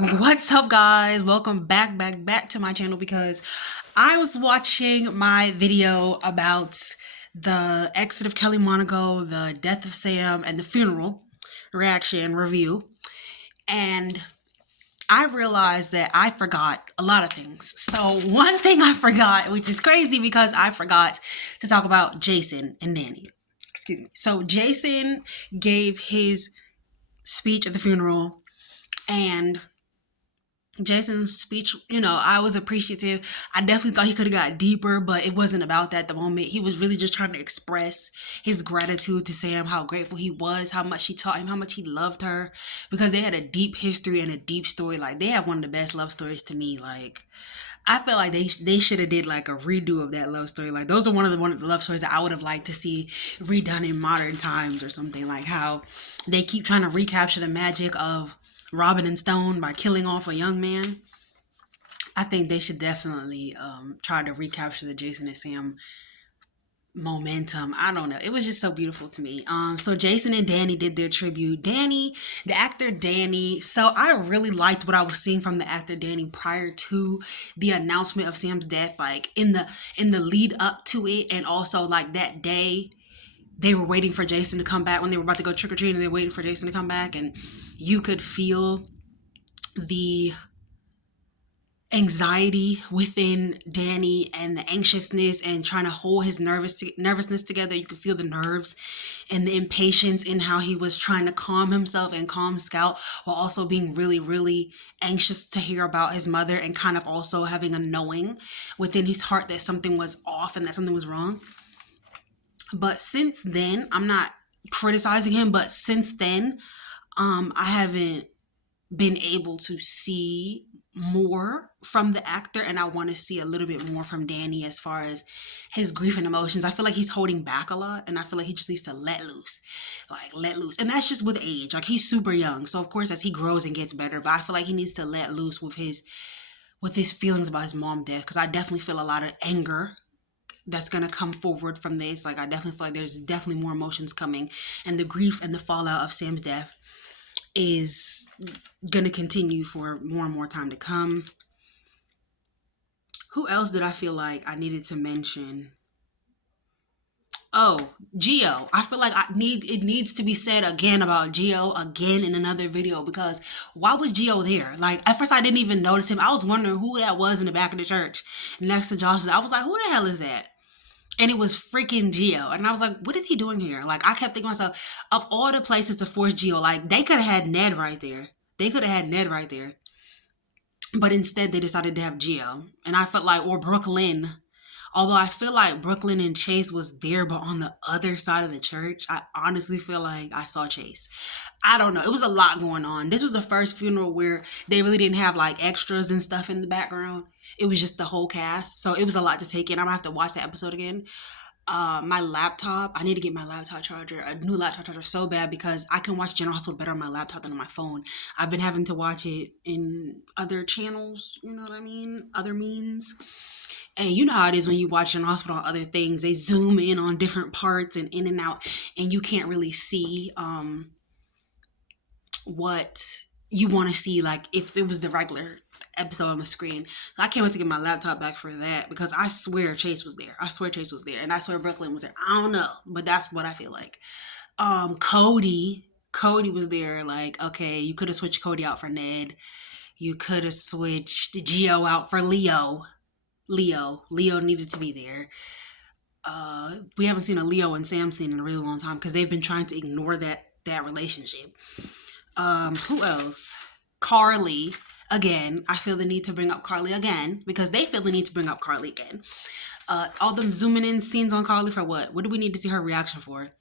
What's up, guys? Welcome back to my channel because I was watching my video about the exit of Kelly Monaco, the death of Sam, and the funeral reaction review, and I realized that I forgot a lot of things. So one thing I forgot, which is crazy because I forgot to talk about Jason and Danny. Excuse me. So Jason gave his speech at the funeral, and Jason's speech, I was appreciative. I definitely thought he could have got deeper, but it wasn't about that at the moment. He was really just trying to express his gratitude to Sam, how grateful he was, how much she taught him, how much he loved her, because they had a deep history and a deep story. Like, they have one of the best love stories to me. Like, I feel like they should have did like a redo of that love story. Like, those are one of the love stories that I would have liked to see redone in modern times or something. Like how they keep trying to recapture the magic of Robin and Stone by killing off a young man. I think they should definitely try to recapture the Jason and Sam momentum. I don't know. It was just so beautiful to me. So Jason and Danny did their tribute. Danny, the actor Danny. So I really liked what I was seeing from the actor Danny prior to the announcement of Sam's death, like in the lead up to it, and also like that day they were waiting for Jason to come back when they were about to go trick-or-treating. They were waiting for Jason to come back, and you could feel the anxiety within Danny and the anxiousness and trying to hold his nervousness together. You could feel the nerves and the impatience in how he was trying to calm himself and calm Scout while also being really, really anxious to hear about his mother, and kind of also having a knowing within his heart that something was off and that something was wrong. But since then, I'm not criticizing him, but since then, I haven't been able to see more from the actor, and I want to see a little bit more from Danny as far as his grief and emotions. I feel like he's holding back a lot, and I feel like he just needs to let loose. And that's just with age. Like, he's super young, so of course as he grows and gets better, but I feel like he needs to let loose with his feelings about his mom death, because I definitely feel a lot of anger that's going to come forward from this. Like, I definitely feel like there's definitely more emotions coming, and the grief and the fallout of Sam's death is going to continue for more and more time to come. Who else did I feel like I needed to mention? Oh, Geo. I feel like it needs to be said again about Geo again in another video, because why was Geo there? Like, at first I didn't even notice him. I was wondering who that was in the back of the church next to Josh's. I was like, who the hell is that? And it was freaking Geo. And I was like, what is he doing here? Like, I kept thinking to myself, of all the places to force Geo, like, they could have had Ned right there. But instead, they decided to have Geo. And I felt like, or Brooklyn. Although I feel like Brooklyn and Chase was there, but on the other side of the church, I honestly feel like I saw Chase. I don't know. It was a lot going on. This was the first funeral where they really didn't have like extras and stuff in the background. It was just the whole cast. So it was a lot to take in. I'm gonna have to watch that episode again. My laptop, I need to get my laptop charger, a new laptop charger, so bad, because I can watch General Hospital better on my laptop than on my phone. I've been having to watch it in other channels, you know what I mean? Other means. And you know how it is when you watch General Hospital on other things. They zoom in on different parts and in and out, and you can't really see what you want to see, like if it was the regular episode on the screen. I can't wait to get my laptop back for that, because I swear Chase was there. And I swear Brooklyn was there. I don't know, but that's what I feel like. Cody was there. Like, okay, you could have switched Cody out for Ned. You could have switched Geo out for Leo. Leo needed to be there. We haven't seen a Leo and Sam scene in a really long time, because they've been trying to ignore that relationship. Who else? Carly. Again, I feel the need to bring up Carly again, because they feel the need to bring up Carly again. All them zooming in scenes on Carly for what? What do we need to see her reaction for?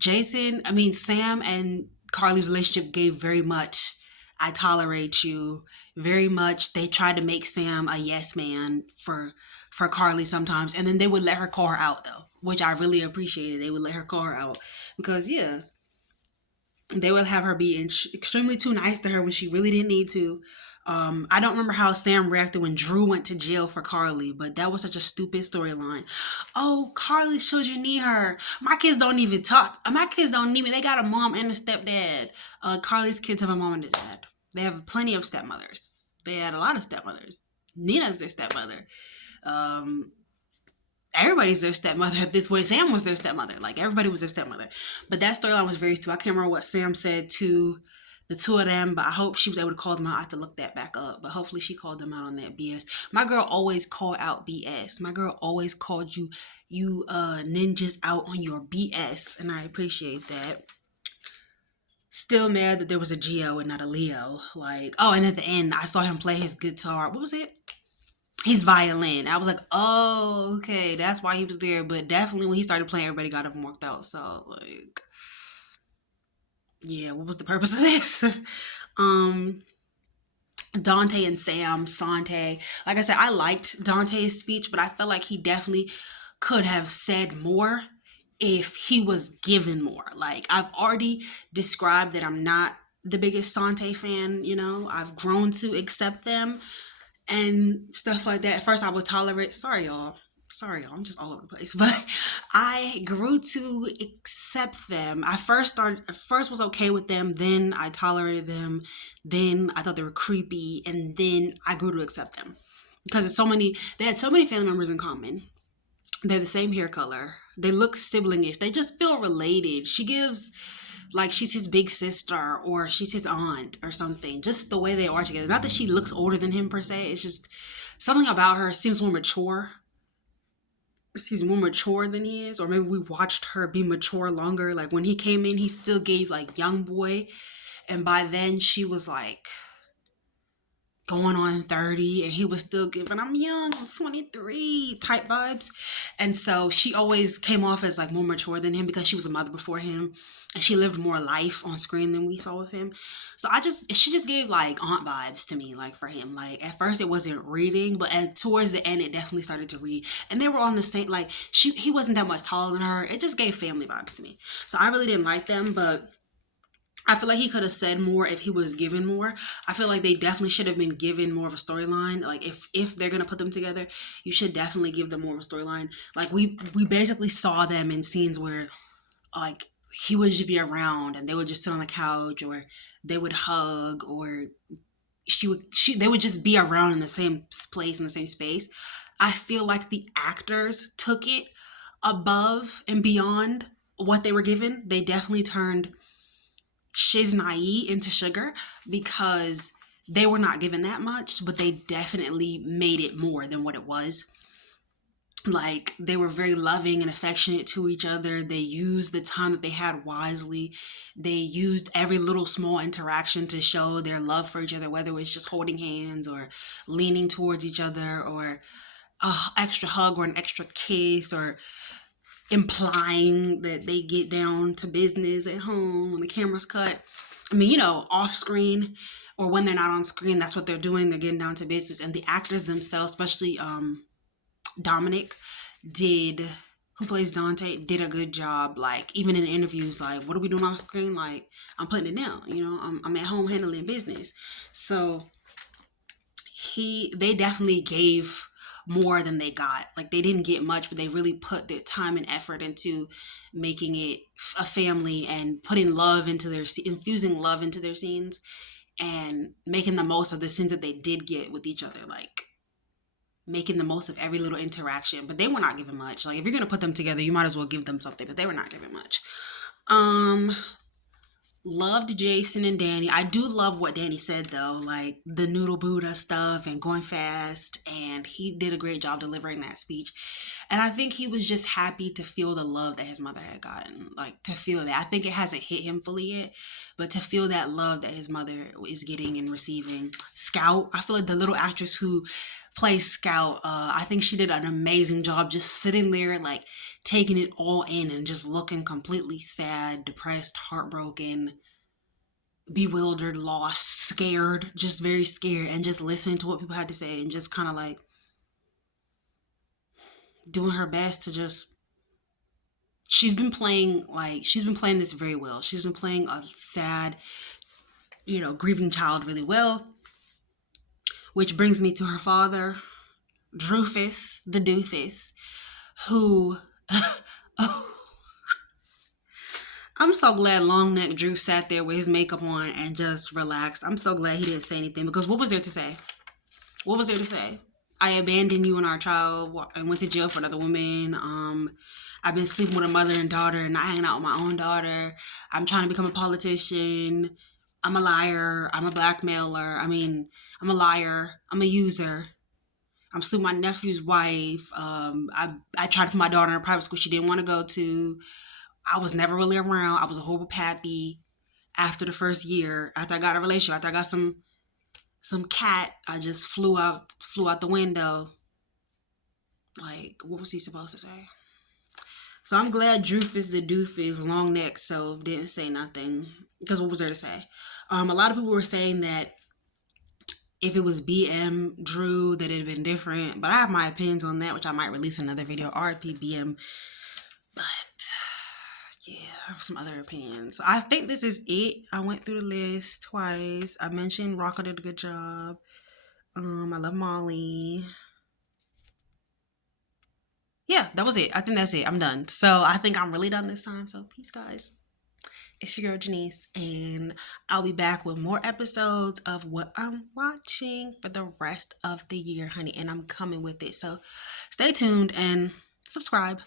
Sam and Carly's relationship gave very much I tolerate you. Very much they tried to make Sam a yes man for Carly sometimes, and then they would let her call her out though, which I really appreciated. They would let her call her out, because yeah, they would have her be extremely too nice to her when she really didn't need to. I don't remember how Sam reacted when Drew went to jail for Carly, but that was such a stupid storyline. Oh, Carly's children need her. My kids don't even talk. My kids don't need me. They got a mom and a stepdad. Carly's kids have a mom and a dad. They have plenty of stepmothers. They had a lot of stepmothers. Nina's their stepmother. Um, Everybody's their stepmother at this point. Sam was their stepmother. Like, everybody was their stepmother. But that storyline was very true. I can't remember what Sam said to the two of them, but I hope she was able to call them out. I have to look that back up. But hopefully she called them out on that BS. My girl always called out BS. My girl always called you ninjas out on your BS. And I appreciate that. Still mad that there was a Geo and not a Leo. Like, oh, and at the end, I saw him play his guitar. What was it? His violin. I was like, oh, okay, that's why he was there. But definitely when he started playing, everybody got up and walked out. So, like, yeah, what was the purpose of this? um, Dante and Sam, Sante. Like I said, I liked Dante's speech, but I felt like he definitely could have said more if he was given more. Like, I've already described that I'm not the biggest Sante fan, you know. I've grown to accept them and stuff like that. At first I would tolerate, sorry y'all, I'm just all over the place, but I grew to accept them. I first was okay with them, then I tolerated them, then I thought they were creepy, and then I grew to accept them because they had so many family members in common. They're the same hair color, they look siblingish, they just feel related. She gives, like, she's his big sister or she's his aunt or something. Just the way they are together. Not that she looks older than him per se. It's just something about her seems more mature. More mature than he is. Or maybe we watched her be mature longer. Like, when he came in, he still gave, like, young boy. And by then, she was, like, going on 30, and he was still giving, I'm young, I'm 23 type vibes. And so she always came off as, like, more mature than him because she was a mother before him, and she lived more life on screen than we saw with him. So she just gave, like, aunt vibes to me, like, for him. Like, at first it wasn't reading, but towards the end it definitely started to read. And they were on the same, like, he wasn't that much taller than her. It just gave family vibes to me. So I really didn't like them, but I feel like he could have said more if he was given more. I feel like they definitely should have been given more of a storyline. Like, if they're gonna put them together, you should definitely give them more of a storyline. Like, we basically saw them in scenes where, like, he would just be around and they would just sit on the couch, or they would hug, or they would just be around in the same place, in the same space. I feel like the actors took it above and beyond what they were given. They definitely turned Shiznai into Sugar because they were not given that much, but they definitely made it more than what it was. Like, they were very loving and affectionate to each other. They used the time that they had wisely. They used every little small interaction to show their love for each other, whether it was just holding hands or leaning towards each other, or a extra hug or an extra kiss, or implying that they get down to business at home when the camera's cut. I mean, off screen or when they're not on screen, that's what they're doing. They're getting down to business. And the actors themselves, especially Dominic, who plays Dante, did a good job. Like, even in interviews, like, what are we doing off screen? Like, I'm putting it down. I'm at home handling business. So they definitely gave more than they got. Like, they didn't get much, but they really put their time and effort into making it a family and putting love into infusing love into their scenes, and making the most of the scenes that they did get with each other. Like, making the most of every little interaction. But they were not given much. Like, if you're gonna put them together, you might as well give them something, but they were not given much. Loved Jason and Danny. I do love what Danny said, though, like the noodle Buddha stuff and going fast, and he did a great job delivering that speech. And I think he was just happy to feel the love that his mother had gotten, like, to feel that. I think it hasn't hit him fully yet, but to feel that love that his mother is getting and receiving. Scout, I feel like the little actress who plays Scout, I think she did an amazing job just sitting there, like, taking it all in and just looking completely sad, depressed, heartbroken, bewildered, lost, scared, just very scared, and just listening to what people had to say and just kind of, like, doing her best to just, she's been playing this very well. She's been playing a sad, grieving child really well, which brings me to her father, Drufus, the doofus, who I'm so glad long neck Drew sat there with his makeup on and just relaxed. I'm so glad he didn't say anything, because what was there to say? What was there to say? I abandoned you and our child and went to jail for another woman. I've been sleeping with a mother and daughter and not hanging out with my own daughter. I'm trying to become a politician. I'm a liar. I'm a blackmailer. I mean, I'm a liar. I'm a user. I'm still my nephew's wife. I tried to put my daughter in a private school she didn't want to go to. I was never really around. I was a horrible pappy. After the first year, after I got a relationship, after I got some cat, I just flew out the window. Like, what was he supposed to say? So I'm glad Droofus the doofus long neck so didn't say nothing, because what was there to say? A lot of people were saying that if it was BM Drew, that it'd been different. But I have my opinions on that, which I might release another video. RIP BM. But yeah, I have some other opinions. I think this is it. I went through the list twice. I mentioned Rocco did a good job. I love Molly. Yeah, that was it. I think that's it. I'm done. So I think I'm really done this time. So peace, guys. It's your girl Janice, and I'll be back with more episodes of what I'm watching for the rest of the year, honey. And I'm coming with it. So stay tuned and subscribe.